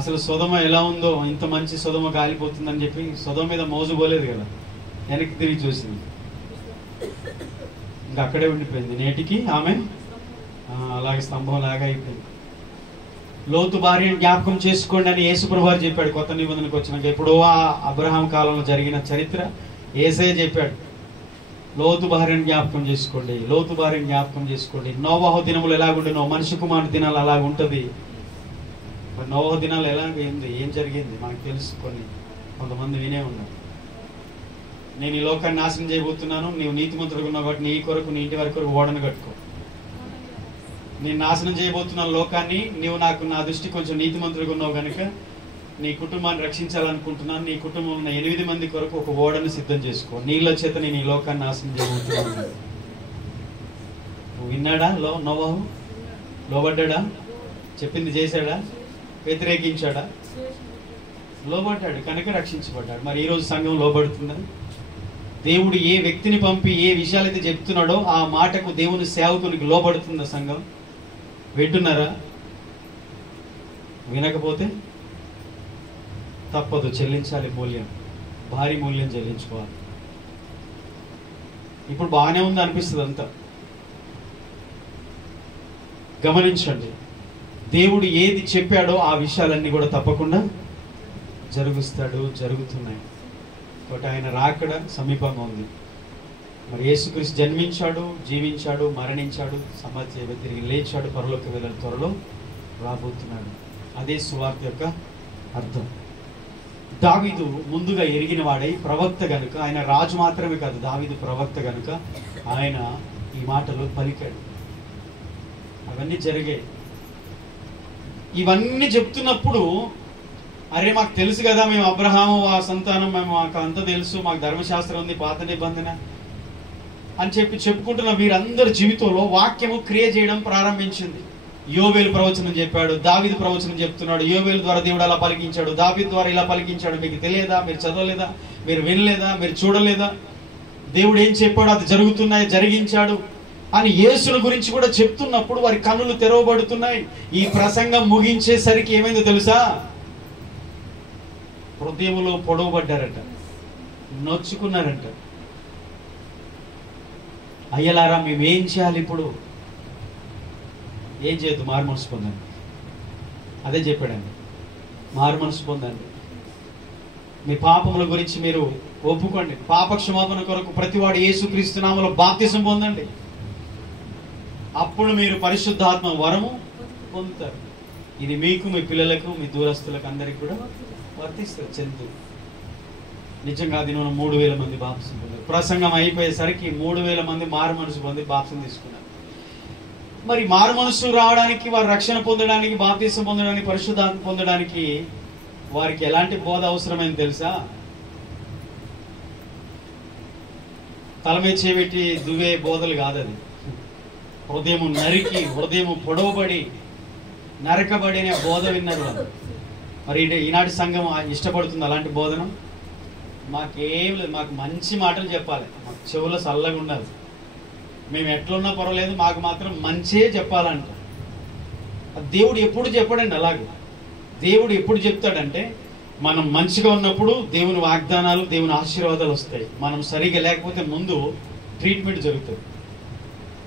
అసలు సొదొమ ఎలా ఉందో, ఇంత మంచి సొదొమ కాలిపోతుందని చెప్పి సొదొమ మీద మోజు పోలేదు కదా, వెనక్కి తిరిగి చూసింది. ఇంకా అక్కడే ఉండిపోయింది. నేటికి ఆమె అలాగే స్తంభం లాగా అయిపోయింది. లోతు భార్యను జ్ఞాపకం చేసుకోండి అని యేసుప్రభువు వారు చెప్పాడు కొత్త నిబంధనకు వచ్చినాక. ఎప్పుడో ఆ అబ్రహాం కాలంలో జరిగిన చరిత్ర యేసయ్య చెప్పాడు. లోతు భార్యను జ్ఞాపకం చేసుకోండి, లోతు భార్యను జ్ఞాపకం చేసుకోండి. నోవహు దినములు ఎలాగుండెనో మనిషి కుమారుని దినాలు అలాగ ఉంటుంది. మరి నోవహు దినాలు ఎలాగైంది, ఏం జరిగింది మనకు తెలుసుకొని కొంతమంది వినే ఉన్నారు. నేను ఈ లోకాన్ని నాశనం చేయబోతున్నాను, నీవు నీతిమంతుడుగా ఉన్నావు కాబట్టి నీ కొరకు నీ ఇంటి వారి కొరకు ఓడను కట్టుకో. నేను నాశనం చేయబోతున్నాను లోకాన్ని, నీవు నాకు నా దృష్టి కొంచెం నీతిమంతుడుగా ఉన్నావు కనుక నీ కుటుంబాన్ని రక్షించాలనుకుంటున్నాను, నీ కుటుంబంలో ఉన్న 8 మంది కొరకు ఒక ఓడను సిద్ధం చేసుకో, నీళ్ళ చేత నేను ఈ లోకాన్ని నాశనం చేయబోతున్నాను. విన్నాడా నోవాహు? లోబడ్డా? చెప్పింది చేశాడా? వ్యతిరేకించాడా? లోబడ్డాడు కనుక రక్షించబడ్డాడు. మరి ఈరోజు సంఘం లోబడుతుందా? దేవుడు ఏ వ్యక్తిని పంపి ఏ విషయాలైతే చెప్తున్నాడో ఆ మాటకు దేవుని సేవకునికి లోబడుతుందా సంఘం? వింటున్నారా? వినకపోతే తప్పదు, చెల్లించాలి మూల్యం, భారీ మూల్యం చెల్లించుకోవాలి. ఇప్పుడు బాగానే ఉంది అనిపిస్తుంది అంతా. గమనించండి, దేవుడు ఏది చెప్పాడో ఆ విషయాలన్నీ కూడా తప్పకుండా జరుగుతాడు, జరుగుతున్నాయి. కాబట్టి ఆయన రాకడ సమీపంగా ఉంది. మరి యేసుక్రీస్తు జన్మించాడు, జీవించాడు, మరణించాడు, సమాధి తిరిగి లేచాడు, పరలోకి వెళ్ళిన త్వరలో రాబోతున్నాడు. అదే సువార్త యొక్క అర్థం. దావీదు ముందుగా ఎరిగిన వాడై ప్రవక్త గనుక, ఆయన రాజు మాత్రమే కాదు, దావీదు ప్రవక్త గనుక ఆయన ఈ మాటలు పలికాడు. అవన్నీ జరిగాయి. ఇవన్నీ చెప్తున్నప్పుడు అరే మాకు తెలుసు కదా, మేము అబ్రహాము ఆ సంతానం, మేము మాకు అంత తెలుసు, మాకు ధర్మశాస్త్రం ఉంది, పాత నిబంధన అని చెప్పుకుంటున్న వీరందరి జీవితంలో వాక్యము క్రియ చేయడం ప్రారంభించింది. యోవేలు ప్రవచనం చెప్పాడు, దావీదు ప్రవచనం చెప్తున్నాడు. యోవేలు ద్వారా దేవుడు అలా పలికించాడు, దావీదు ద్వారా ఇలా పలికించాడు. మీకు తెలియదా? మీరు చదవలేదా? మీరు వినలేదా? మీరు చూడలేదా? దేవుడు ఏం చెప్పాడు అది జరుగుతున్నాయి, జరిగించాడు అని యేసుని గురించి కూడా చెప్తున్నప్పుడు వారి కన్నులు తెరవబడుతున్నాయి. ఈ ప్రసంగం ముగించేసరికి ఏమైందో తెలుసా? హృదయములో పొడవబడ్డారట, నొచ్చుకున్నారంట. అయ్యలారా మేమేం చేయాలి ఇప్పుడు? ఏం చేయొద్దు, మారు మనసు పొందండి. అదే చెప్పాడండి, మారు మనసు పొందండి. మీ పాపముల గురించి మీరు ఒప్పుకోండి. పాప క్షమాపణ కొరకు ప్రతివాడు యేసుక్రీస్తు నామములో బాప్తిసం పొందండి. అప్పుడు మీరు పరిశుద్ధాత్మ వరము పొందుతారు. ఇది మీకు, మీ పిల్లలకు, మీ దూరస్తులకు అందరికి కూడా వర్తిస్తారు. చెందు నిజంగా అది 3000 మంది బాప్తిసం పొందారు. ప్రసంగం అయిపోయేసరికి 3000 మంది మారు మనసు పొంది బాప్తిసం తీసుకున్నారు. మరి మారు మనసు రావడానికి, వారు రక్షణ పొందడానికి, బాప్తిసం పొందడానికి, పరిశుద్ధాత్మ పొందడానికి వారికి ఎలాంటి బోధ అవసరమైంది తెలుసా? తల మీద చేపెట్టి దువ్వే బోధలు కాదు అది. హృదయము నరికి, హృదయము పొడవబడి, నరకబడి అనే బోధ విన్నారు వాళ్ళు. మరి ఈనాటి సంఘం ఇష్టపడుతుంది అలాంటి బోధనం? మాకేం లేదు, మాకు మంచి మాటలు చెప్పాలి, మాకు చెవుల చల్లగా ఉండాలి, మేము ఎట్లున్నా పర్వాలేదు, మాకు మాత్రం మంచే చెప్పాలంట. దేవుడు ఎప్పుడు చెప్పడండి అలాగే. దేవుడు ఎప్పుడు చెప్తాడంటే మనం మంచిగా ఉన్నప్పుడు దేవుని వాగ్దానాలు, దేవుని ఆశీర్వాదాలు వస్తాయి. మనం సరిగా లేకపోతే ముందు ట్రీట్మెంట్ జరుగుతుంది.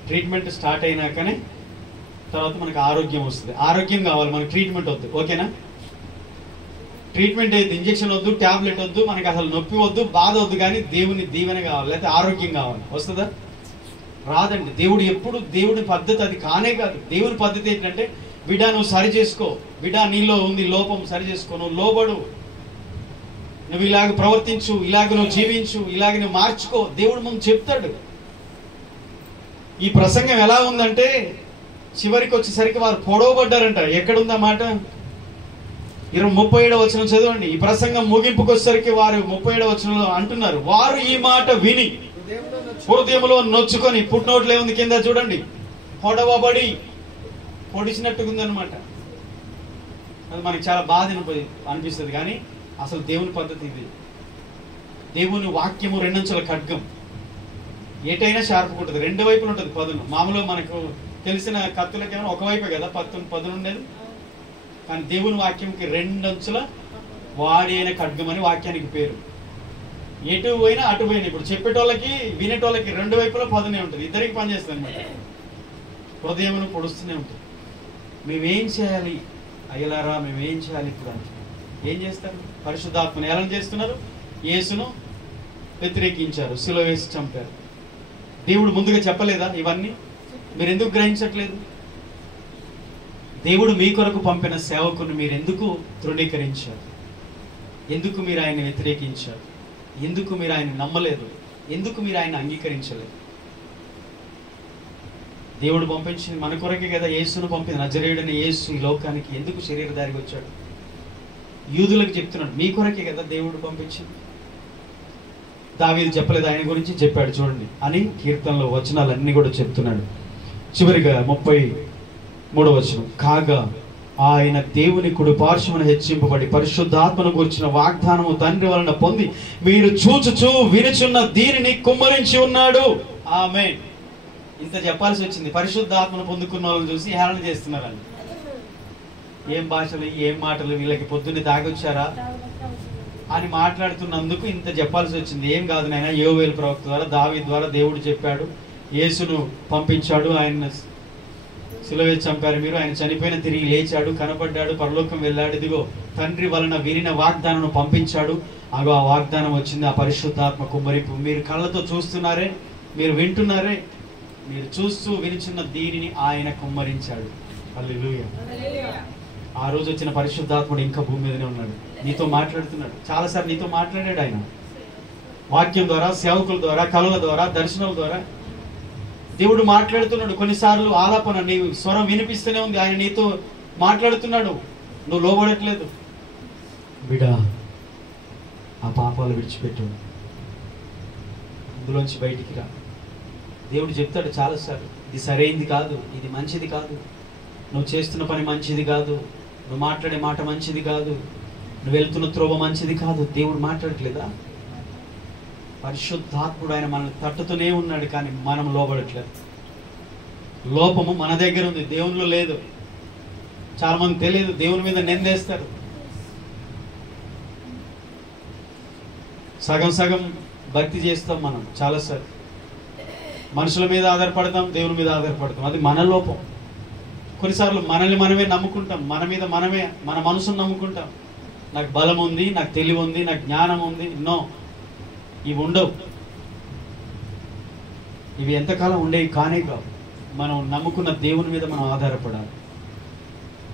ట్రీట్మెంట్ స్టార్ట్ అయినాకనే తర్వాత మనకు ఆరోగ్యం వస్తుంది. ఆరోగ్యం కావాలి, మనకు ట్రీట్మెంట్ వద్దు. ఓకేనా? ట్రీట్మెంట్ అయితే ఇంజక్షన్ వద్దు, ట్యాబ్లెట్ వద్దు, మనకి అసలు నొప్పి వద్దు, బాధ వద్దు, కానీ దేవుని దీవెన కావాలి, లేకపోతే ఆరోగ్యం కావాలి. వస్తుందా? రాదండి. దేవుడు ఎప్పుడు, దేవుని పద్ధతి అది కానే కాదు. దేవుని పద్ధతి ఏంటంటే, బిడ్డ నువ్వు సరి చేసుకో, బిడ్డ నీలో ఉంది లోపం, సరి చేసుకో, నువ్వు లోబడు, నువ్వు ఇలాగ ప్రవర్తించు, ఇలాగ నువ్వు జీవించు, ఇలాగ నువ్వు మార్చుకో, దేవుడు ముందు చెప్తాడు. ఈ ప్రసంగం ఎలా ఉందంటే చివరికి వచ్చేసరికి వారు పొడవబడ్డారంట. ఎక్కడుందా మాట? 37వ వచనం చదవండి. ఈ ప్రసంగం ముగింపుకు వచ్చేసరికి వారు 37వ వచనంలో అంటున్నారు, వారు ఈ మాట విని హృదయంలో నొచ్చుకొని, పుట్నోట్లు ఏముంది కింద చూడండి, పొడవబడి, పొడిచినట్టుగా ఉందన్నమాట. అది మనకి చాలా బాధ అనిపిస్తుంది, కానీ అసలు దేవుని పద్ధతి ఇది. దేవుని వాక్యము 2 అంచుల ఖడ్గం, ఏటైనా షార్ప్గా ఉంటుంది, 2 వైపులు ఉంటుంది పదును. మామూలుగా మనకు తెలిసిన కత్తులకేమో ఒకవైపే కదా పదును ఉండేది, కానీ దేవుని వాక్యంకి 2 అంచుల వాడి అయిన ఖడ్గం అని వాక్యానికి పేరు. ఎటు పోయినా అటు పోయినా, ఇప్పుడు చెప్పేటోళ్ళకి వినేటోళ్ళకి 2 వైపులా పదునే ఉంటుంది, ఇద్దరికి పనిచేస్తుంది అనమాట. హృదయమును పొడుస్తూనే ఉంటుంది. మేమేం చేయాలి అయ్యలారా, మేమేం చేయాలి ఇప్పుడు అంటే ఏం చేస్తారు? పరిశుద్ధాత్మను ఎలా చేస్తున్నారు? యేసును వ్యతిరేకించారు, సిలువ వేసి చంపారు. దేవుడు ముందుగా చెప్పలేదా ఇవన్నీ? మీరు ఎందుకు గ్రహించట్లేదు? దేవుడు మీ కొరకు పంపిన సేవకుని మీరు ఎందుకు తృణీకరించారు? ఎందుకు మీరు ఆయన్ని వ్యతిరేకించారు? ఎందుకు మీరు ఆయన నమ్మలేదు? ఎందుకు మీరు ఆయన అంగీకరించలేదు? దేవుడు పంపించింది మన కొరకే కదా. యేసును పంపింది, నజరేయుడైన యేసు ఈ లోకానికి ఎందుకు శరీరధారికి వచ్చాడు? యూదులకు చెప్తున్నాడు, మీ కొరకే కదా దేవుడు పంపించింది. దావీదు చెప్పలేదు, ఆయన గురించి చెప్పాడు చూడండి అని కీర్తనలో వచనాలన్నీ కూడా చెప్తున్నాడు. చివరిగా 33వ వచనం, కాగా ఆయన దేవుని కుడి పార్శ్వమున హెచ్చింపబడి పరిశుద్ధాత్మను గూర్చిన వాగ్దానము తండ్రి వలన పొంది మీరు చూచుచూ వినుచున్న దీనిని కుమ్మరించి ఉన్నాడు. ఆమేన్. ఇంత చెప్పాల్సి వచ్చింది. పరిశుద్ధాత్మను పొందుకున్న వాళ్ళని చూసి హేళన చేస్తున్నారని. ఏం భాషలు, ఏం మాటలు, వీళ్ళకి పొద్దున్నే తాగొచ్చారా అని మాట్లాడుతున్నందుకు ఇంత చెప్పాల్సి వచ్చింది. ఏం కాదు నాయన, యోవేలు ప్రవక్త ద్వారా, దావీదు ద్వారా దేవుడు చెప్పాడు, యేసును పంపించాడు, ఆయన సిలువ చంపారు మీరు, ఆయన చనిపోయిన తిరిగి లేచాడు, కనపడ్డాడు, పరలోకం వెళ్ళాడు, ఇదిగో తండ్రి వలన వినిన వాగ్దానం పంపించాడు, అగో ఆ వాగ్దానం వచ్చింది, ఆ పరిశుద్ధాత్మ కుమ్మరింపు. మీరు కళ్ళతో చూస్తున్నారే, మీరు వింటున్నారే, మీరు చూస్తూ వినిచున్న దీనిని ఆయన కుమ్మరించాడు. హల్లెలూయా. ఆ రోజు వచ్చిన పరిశుద్ధాత్ముడు ఇంకా భూమి మీదనే ఉన్నాడు, నీతో మాట్లాడుతున్నాడు. చాలాసార్లు నీతో మాట్లాడాడు ఆయన, వాక్యం ద్వారా, సేవకుల ద్వారా, కళల ద్వారా, దర్శనాల ద్వారా దేవుడు మాట్లాడుతున్నాడు. కొన్నిసార్లు ఆలాపన, నీ స్వరం వినిపిస్తూనే ఉంది, ఆయన నీతో మాట్లాడుతున్నాడు, నువ్వు లోబడట్లేదు. బిడా, ఆ పాపాలు విడిచిపెట్టు, అందులోంచి బయటికి రా. దేవుడు చెప్తాడు చాలాసార్లు, ఇది సరైంది కాదు, ఇది మంచిది కాదు, నువ్వు చేస్తున్న పని మంచిది కాదు, నువ్వు మాట్లాడే మాట మంచిది కాదు, నువ్వు వెళ్తున్న త్రోవ మంచిది కాదు. దేవుడు మాట్లాడట్లేదా? పరిశుద్ధాత్ముడు ఆయన మనల్ని తట్టుతూనే ఉన్నాడు, కానీ మనం లోబడట్లేదు. లోపము మన దగ్గర ఉంది, దేవునిలో లేదు. చాలా మంది తెలియదు, దేవుని మీద నిందేస్తారు. సగం సగం భక్తి చేస్తాం మనం చాలాసార్లు. మనుషుల మీద ఆధారపడతాం, దేవుని మీద ఆధారపడతాం, అది మన లోపం. కొన్నిసార్లు మనల్ని మనమే నమ్ముకుంటాం, మన మీద మనమే మన మనసును నమ్ముకుంటాం. నాకు బలం ఉంది, నాకు తెలివి ఉంది, నాకు జ్ఞానం ఉంది. నో, ఇవి ఉండవు. ఇవి ఎంతకాలం ఉండేవి కానే కావు. మనం నమ్ముకున్న దేవుని మీద మనం ఆధారపడాలి.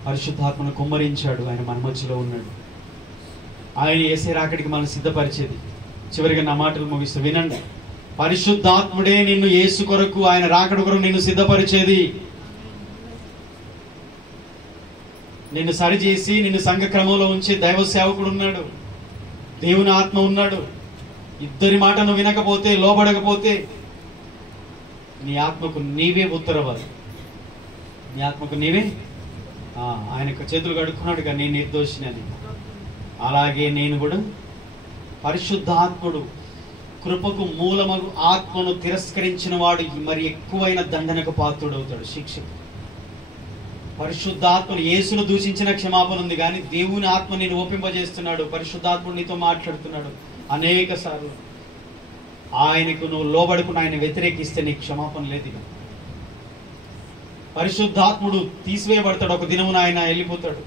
పరిశుద్ధాత్మను కుమ్మరించాడు, ఆయన మన మధ్యలో ఉన్నాడు. ఆయన యేసే రాకడికి మనం సిద్ధపరిచేది. చివరిగా నా మాటలు ముగిస్తూ వినండి. పరిశుద్ధాత్ముడే నిన్ను యేసు కొరకు, ఆయన రాకడ కొరకు నిన్ను సిద్ధపరిచేది. నిన్ను సరిచేసి నిన్ను సంఘ క్రమంలో ఉంచి దైవ సేవకుడు ఉన్నాడు, దేవుని ఆత్మ ఉన్నాడు. ఇద్దరి మాట నువ్వు వినకపోతే, లోబడకపోతే నీ ఆత్మకు నీవే ఉత్తరవాలి. నీ ఆత్మకు నీవే. ఆయనకు చేతులు కడుక్కున్నాడుగా, నేను నిర్దోషిని అని. అలాగే నేను కూడా పరిశుద్ధాత్ముడు కృపకు మూలమగు ఆత్మను తిరస్కరించిన వాడు మరి ఎక్కువైన దండనకు పాత్రుడవుతాడు, శిక్షకు. పరిశుద్ధాత్మను, యేసును దూషించిన క్షమాపణ ఉంది, కానీ దేవుని ఆత్మ నేను ఒప్పింపజేస్తున్నాడు. పరిశుద్ధాత్ముడు నీతో మాట్లాడుతున్నాడు అనేక సార్లు. ఆయనకు నువ్వు లోబడుకుని ఆయన వ్యతిరేకిస్తే నీకు క్షమాపణ లేదు. ఇక పరిశుద్ధాత్ముడు తీసివేయబడతాడు, ఒక దినమున ఆయన వెళ్ళిపోతాడు.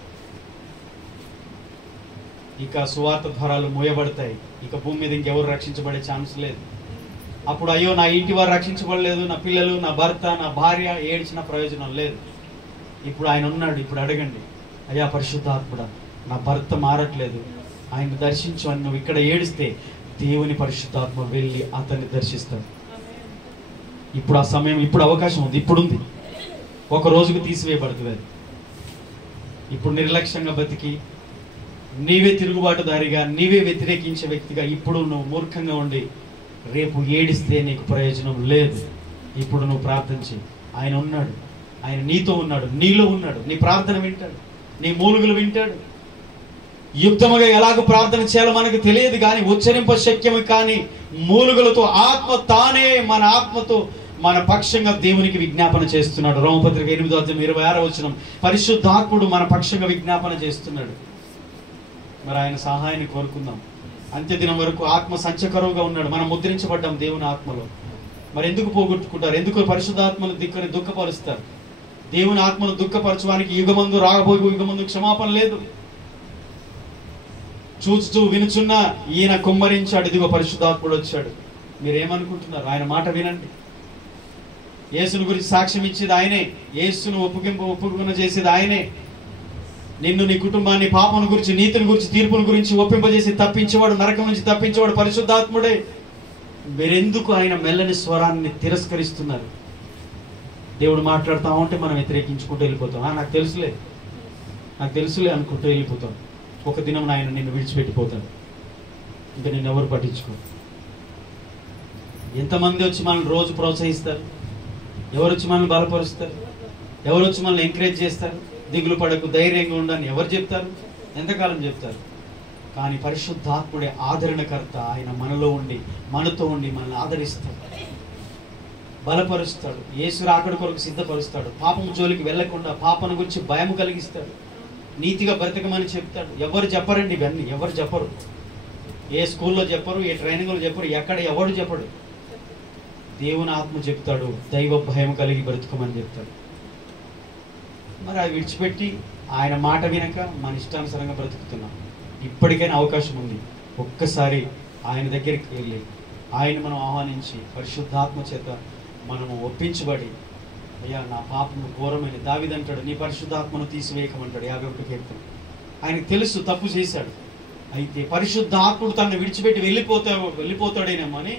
ఇక సువార్త ద్వారాలు మూయబడతాయి. ఇక భూమి మీద ఇంకెవరు రక్షించబడే ఛాన్స్ లేదు. అప్పుడు అయ్యో నా ఇంటి వారు రక్షించబడలేదు, నా పిల్లలు, నా భర్త, నా భార్య ఏడ్చిన ప్రయోజనం లేదు. ఇప్పుడు ఆయన ఉన్నాడు. ఇప్పుడు అడగండి, అయ్యా పరిశుద్ధాత్ముడా, నా భర్త మారట్లేదు, ఆయన దర్శించు అని నువ్వు ఇక్కడ ఏడిస్తే దేవుని పరిశుద్ధాత్మ వెళ్ళి అతన్ని దర్శిస్తాడు. ఇప్పుడు ఆ సమయం, ఇప్పుడు అవకాశం ఉంది, ఇప్పుడు ఉంది. ఒక రోజుకు తీసివేయబడుతుంది అది. ఇప్పుడు నిర్లక్ష్యంగా బతికి నీవే తిరుగుబాటుదారిగా, నీవే వ్యతిరేకించే వ్యక్తిగా ఇప్పుడు నువ్వు మూర్ఖంగా ఉండి రేపు ఏడిస్తే నీకు ప్రయోజనం లేదు. ఇప్పుడు నువ్వు ప్రార్థన చేయి. ఆయన ఉన్నాడు, ఆయన నీతో ఉన్నాడు, నీలో ఉన్నాడు. నీ ప్రార్థన వింటాడు, నీ మూలుగులు వింటాడు. యుక్తముగా ఎలాగో ప్రార్థన చేయాలో మనకు తెలియదు, కానీ ఉచ్చరింప శక్యము కానీ మూలుగులతో ఆత్మ తానే మన ఆత్మతో మన పక్షంగా దేవునికి విజ్ఞాపన చేస్తున్నాడు. రోమపత్రిక 8:26 పరిశుద్ధాత్ముడు మన పక్షంగా విజ్ఞాపన చేస్తున్నాడు. మరి ఆయన సహాయాన్ని కోరుకుందాం. అంత్యదినం వరకు ఆత్మ సంచకరువుగా ఉన్నాడు. మనం ముద్రించబడ్డాం దేవుని ఆత్మలో. మరి ఎందుకు పోగొట్టుకుంటారు? ఎందుకు పరిశుద్ధాత్మను దుఃఖపరుస్తారు? దేవుని ఆత్మను దుఃఖపరచడానికి యుగమందు, రాబోయే యుగమందు క్షమాపణ లేదు. చూచుచూ వినుచున్న ఈయన కుమ్మరించాడు, ఇదిగో పరిశుద్ధాత్ముడు వచ్చాడు. మీరేమనుకుంటున్నారు? ఆయన మాట వినండి. యేసుని గురించి సాక్ష్యం ఇచ్చేది ఆయనే, యేసును ఒప్పుకున్న చేసేది ఆయనే. నిన్ను, నీ కుటుంబాన్ని పాపం గురించి, నీతిని గురించి, తీర్పుల గురించి ఒప్పింపజేసి తప్పించేవాడు, నరకం నుంచి తప్పించేవాడు పరిశుద్ధాత్ముడే. మీరెందుకు ఆయన మెల్లని స్వరాన్ని తిరస్కరిస్తున్నారు? దేవుడు మాట్లాడుతూ ఉంటే మనం వ్యతిరేకించుకుంటూ వెళ్ళిపోతాం. నాకు తెలుసులే అనుకుంటూ వెళ్ళిపోతాం. ఒక దినం ఆయన నిన్ను విడిచిపెట్టిపోతాడు. ఇంకా నిన్ను ఎవరు పట్టించుకోరు. ఎంతమంది వచ్చి మనల్ని రోజు ప్రోత్సహిస్తారు? ఎవరు వచ్చి మనల్ని బలపరుస్తారు? ఎవరు వచ్చి మనల్ని ఎంకరేజ్ చేస్తారు? దిగులు పడకు, ధైర్యంగా ఉండని ఎవరు చెప్తారు? ఎంతకాలం చెప్తారు? కానీ పరిశుద్ధాత్ముడే ఆదరణకర్త. ఆయన మనలో ఉండి, మనతో ఉండి మనల్ని ఆదరిస్తాడు, బలపరుస్తాడు, యేసు రాకడ కొరకు సిద్ధపరుస్తాడు, పాపం జోలికి వెళ్లకుండా పాపను గురించి భయం కలిగిస్తాడు, నీతిగా బ్రతకమని చెప్తాడు. ఎవరు చెప్పరండి ఇవన్నీ, ఎవరు చెప్పరు. ఏ స్కూల్లో చెప్పరు, ఏ ట్రైనింగ్లో చెప్పరు, ఎక్కడ ఎవడు చెప్పడు. దేవుని ఆత్మ చెప్తాడు, దైవ భయం కలిగి బ్రతుకమని చెప్తాడు. మరి అవి విడిచిపెట్టి ఆయన మాట వినక మన ఇష్టానుసారంగా బ్రతుకుతున్నాం. ఇప్పటికైనా అవకాశం ఉంది. ఒక్కసారి ఆయన దగ్గరికి వెళ్ళి ఆయన మనం ఆహ్వానించి పరిశుద్ధాత్మ చేత మనము ఒప్పించబడి, అయ్యా నా పాపము ఘోరమైన, దావీదంటాడు నీ పరిశుద్ధాత్మను తీసివేయకమంటాడు 51 కీర్తన. ఆయనకు తెలుసు తప్పు చేశాడు. అయితే పరిశుద్ధాత్ముడు తనను విడిచిపెట్టి వెళ్ళిపోతాడేనేమో అని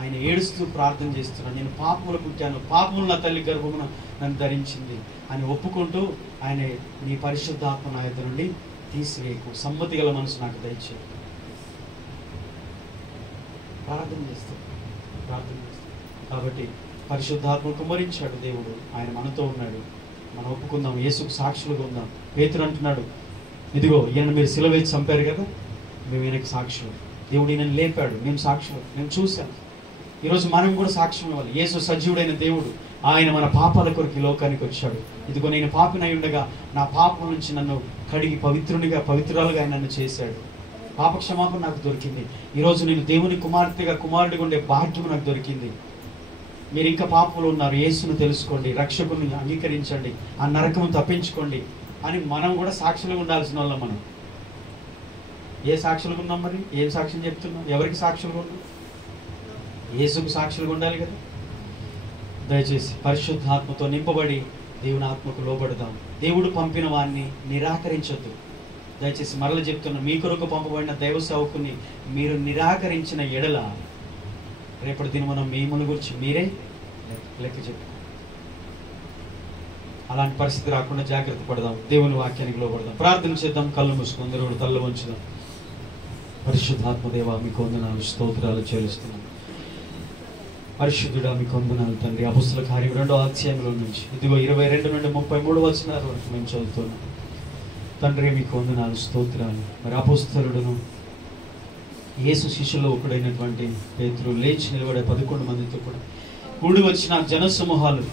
ఆయన ఏడుస్తూ ప్రార్థన చేస్తున్నాడు. నేను పాపములు పుట్టాను, పాపములు నా తల్లి గర్భమున నన్ను ధరించింది అని ఒప్పుకుంటూ ఆయన నీ పరిశుద్ధాత్మ నా యొద్ద నుండి తీసివేయకు, సమ్మతి గల మనసు నాకు దయచేయి ప్రార్థన చేస్తాడు. కాబట్టి పరిశుద్ధాత్మ కుమ్మరించాడు దేవుడు. ఆయన మనతో ఉన్నాడు. మనం ఒప్పుకుందాం, యేసుకు సాక్షులుగా ఉందాం. పేతురు అంటున్నాడు, ఇదిగో ఈయన మీరు సిలువ వేసి చంపారు కదా, మేము ఈయనకి సాక్షులు. దేవుడు ఈయనని లేపాడు, మేము సాక్షులు, మేము చూసాం. ఈరోజు మనం కూడా సాక్ష్యం ఇవ్వాలి. యేసు సజీవుడైన దేవుడు. ఆయన మన పాపాల కొరకు ఈ లోకానికి వచ్చాడు. ఇదిగో నేను పాపినై ఉండగా నా పాపం నుంచి నన్ను కడిగి పవిత్రాలుగా ఆయన నన్ను చేశాడు. పాప క్షమాపణ నాకు దొరికింది. ఈరోజు నేను దేవుని కుమారుడిగా ఉండే భాగ్యం నాకు దొరికింది. మీరు ఇంకా పాపంలో ఉన్నారు, యేసును తెలుసుకోండి, రక్షకుని అంగీకరించండి, ఆ నరకము తప్పించుకోండి అని మనం కూడా సాక్షులుగా ఉండాల్సిన వాళ్ళం. మనం ఏ సాక్షులుగా ఉన్నాం? మరి ఏం సాక్ష్యం చెప్తున్నాం? ఎవరికి సాక్షులుగా ఉన్నాం? యేసుకు సాక్షులుగా ఉండాలి కదా. దయచేసి పరిశుద్ధాత్మతో నింపబడి దేవుని ఆత్మకు లోబడదాం. దేవుడు పంపిన వాడిని నిరాకరించొద్దు. దయచేసి మరల చెప్తున్నా, మీ కొరకు పంపబడిన దైవ సేవకుని మీరు నిరాకరించిన ఎడల రేపటి దినమున మిమ్మల్ని గురించి మీరే లెక్క చెప్పు. అలాంటి పరిస్థితి రాకుండా జాగ్రత్త పడదాం. దేవుని వాక్యానికి లోబడదాం. ప్రార్థన చేద్దాం. కళ్ళు మూసుకుందాం. దేవుడు తల్ల వంచుదాం. పరిశుద్ధాత్మదేవ మీకు వందనాలు, స్తోత్రాలు చెల్లిస్తున్నాం. పరిశుద్ధుడా మీకు వందనాలు తండ్రి. అపొస్తలుల కార్యం 2వ అధ్యాయంలో నుంచి ఇదిగో 22 నుండి 33 వచనాల వరకు మేము చదువుతున్నాం. తండ్రి మీకు వందనాలు, స్తోత్రాలు. మరి అపొస్తలుడును యేసు శిష్యుల్లో ఒకడైనటువంటి పేతురు లేచి నిలబడే 11 మందితో కూడా కూడి వచ్చిన జనసమూహాలు